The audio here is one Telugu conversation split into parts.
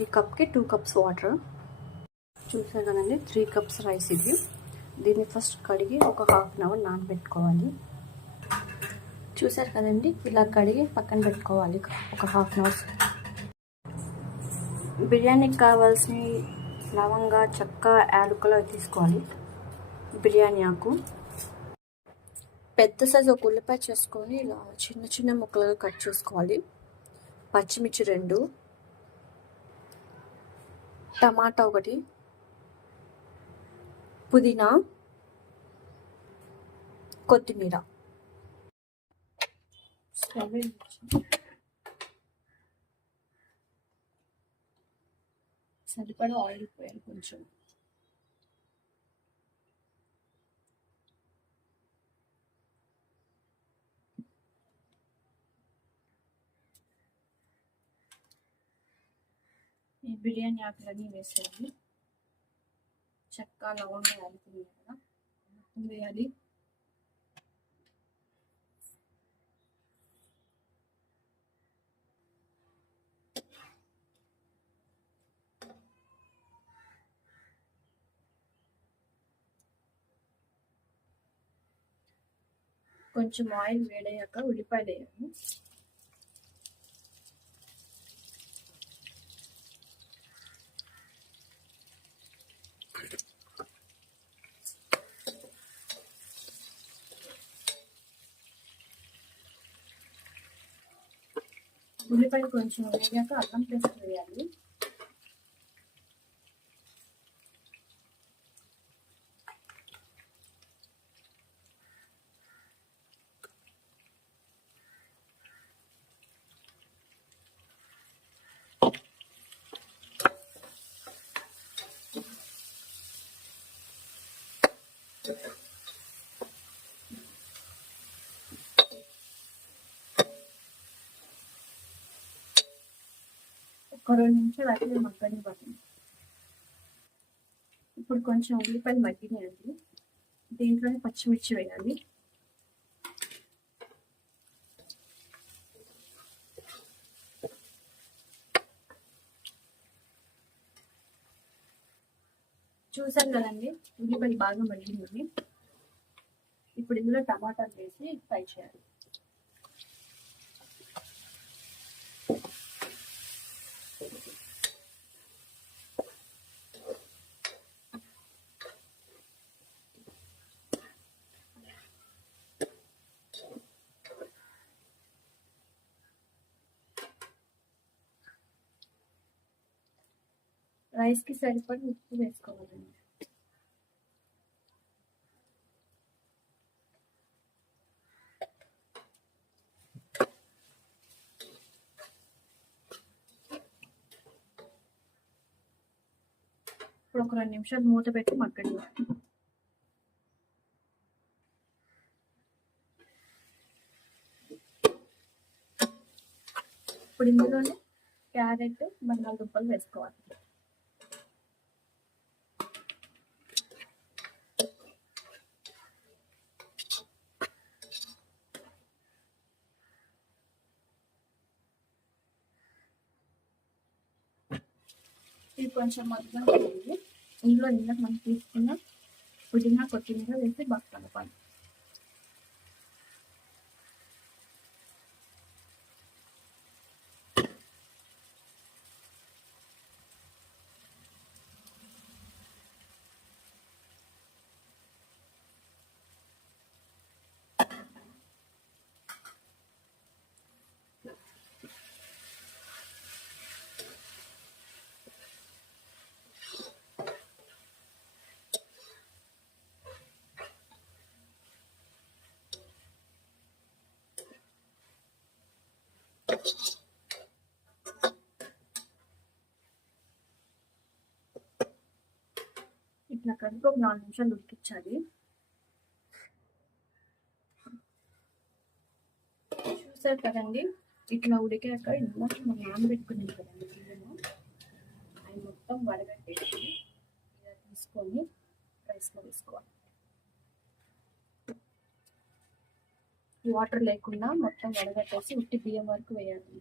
ఈ కప్కి టూ కప్స్ వాటర్. చూసాను కదండి త్రీ కప్స్ రైస్ ఇది. దీన్ని ఫస్ట్ కడిగి ఒక హాఫ్ అన్ అవర్ నానబెట్టుకోవాలి. చూసారు కదండి ఇలా కడిగి పక్కన పెట్టుకోవాలి ఒక హాఫ్ అన్ అవర్స్ బిర్యానీకి కావాల్సిన లవంగ చెక్క యాలకులు అవి తీసుకోవాలి. బిర్యానీ ఆకు. పెద్ద సైజు ఒక ఉల్లిపాయ చేసుకొని ఇలా చిన్న చిన్న ముక్కలుగా కట్ చేసుకోవాలి. పచ్చిమిర్చి రెండు. టమాటా ఒకటి పుదీనా కొత్తిమీర. సరిపడా ఆయిల్ పోయాలి కొంచెం. ఈ బిర్యానీ ఆకులన్నీ వేసేయాలి. చెక్క లవంగా యాలకులు కదా వేయాలి. కొంచెం ఆయిల్ వేడయ్యాక ఉల్లిపాయలు వేయాలి. ఉల్లిపాయలు కొంచెం వేగాక అల్లం పేస్ట్ వేయాలి. ఒక రెండు నిమిషాలు అట్లే మగ్గని పట్టింది ఇప్పుడు కొంచెం ఉల్లిపాయలు మగ్గినాయండి. దీంట్లోనే పచ్చిమిర్చి వేయాలి. చూసాను కదండి ఉల్లిపాయలు బాగా మగ్గినవి ఇప్పుడు ఇందులో టమాటాలు వేసి ఫ్రై చేయాలి. రైస్కి సరిపడి ఉప్పు వేసుకోవాలండి ఇప్పుడు ఒక రెండు నిమిషాలు మూత పెట్టి మక్కడి ఇప్పుడు ఇందులోనే క్యారెట్ బంగాళదుంపలు వేసుకోవాలి. ఇది కొంచెం మొత్తం ఇందులో ఇందాక మనం తీసుకున్న పుదీనా కొత్తిమీర వేసి బాగా కలపాలి ఇట్లా కలిపి ఒక నాలుగు నిమిషాలు ఉడికించాలి. చూసారు కదండి? ఇట్లా ఉడికాక ఇందులో మనం నానబెట్టుకున్నాం కదండి బియ్యము. అవి మొత్తం వడగట్టేసి ఇలా తీసుకొని రైస్లో వేసుకోవాలి. వాటర్ లేకుండా మొత్తం వడగట్టేసి ఉట్టి బియ్యం వరకు వేయాలి.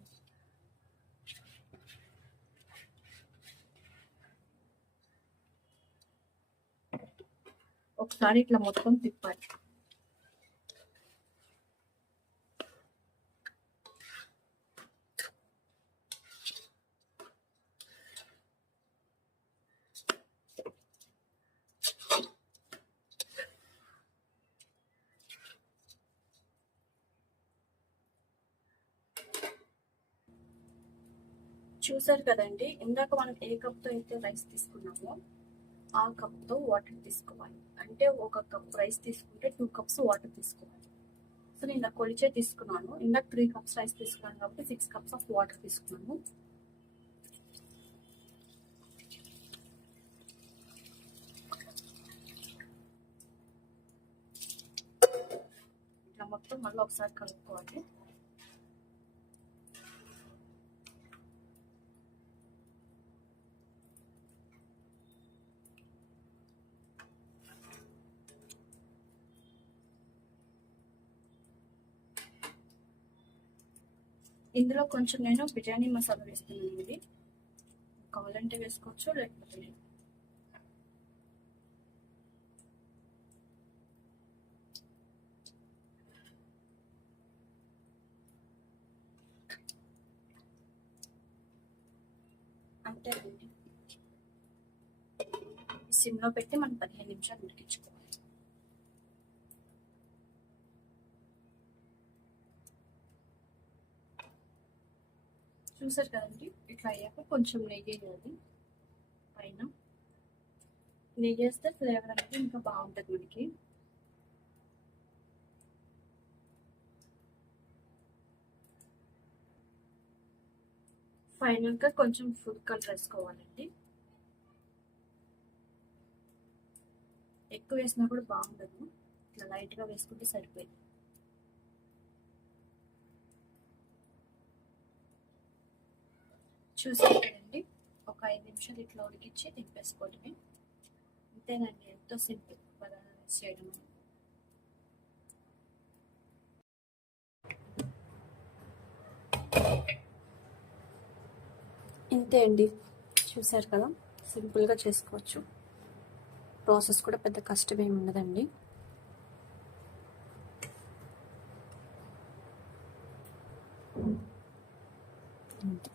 ఒకసారి ఇట్లా మొత్తం తిప్పాలి. చూసారు కదండి. ఇందాక మనం ఏ కప్తో అయితే రైస్ తీసుకున్నామో ఆ కప్తో వాటర్ తీసుకోవాలి. అంటే ఒక కప్ రైస్ తీసుకుంటే టూ కప్స్ వాటర్ తీసుకోవాలి. సో నేను ఇలా కొలిచే తీసుకున్నాను. ఇందాక త్రీ కప్స్ రైస్ తీసుకున్నాను కాబట్టి సిక్స్ కప్స్ ఆఫ్ వాటర్ తీసుకున్నాను. ఇట్లా మొత్తం మళ్ళీ ఒకసారి కలుపుకోవాలి. ఇందులో కొంచెం నేను బిర్యానీ మసాలా వేస్తున్నాను ఇది కావాలంటే వేసుకోవచ్చు లేకపోతే అంతే అంతేనండి సిమ్లో పెట్టి మనం పదిహేను నిమిషాలు ఉడికించుకోవాలి. చూసారు కదండి? ఇట్లా అయ్యాక కొంచెం నెయ్యి వేయాలి. పైన నెయ్యి వేస్తే ఫ్లేవర్ అనేది ఇంకా బాగుంటుంది మనకి. ఫైనల్గా కొంచెం ఫుడ్ కలర్ వేసుకోవాలండి. ఎక్కువ వేసినా కూడా బాగుండదు. ఇట్లా లైట్గా వేసుకుంటే సరిపోయింది. చూసారు కదండి ఒక ఐదు నిమిషాలు ఇట్లా ఉడికిచ్చి దింపేసుకోవడమే అంతేనండి ఎంతో సింపుల్ బనానా చేయడం. ఇంతే అండి. చూసారు కదా సింపుల్గా చేసుకోవచ్చు. ప్రాసెస్ కూడా పెద్ద కష్టమేమి ఉండదండి. అంతే.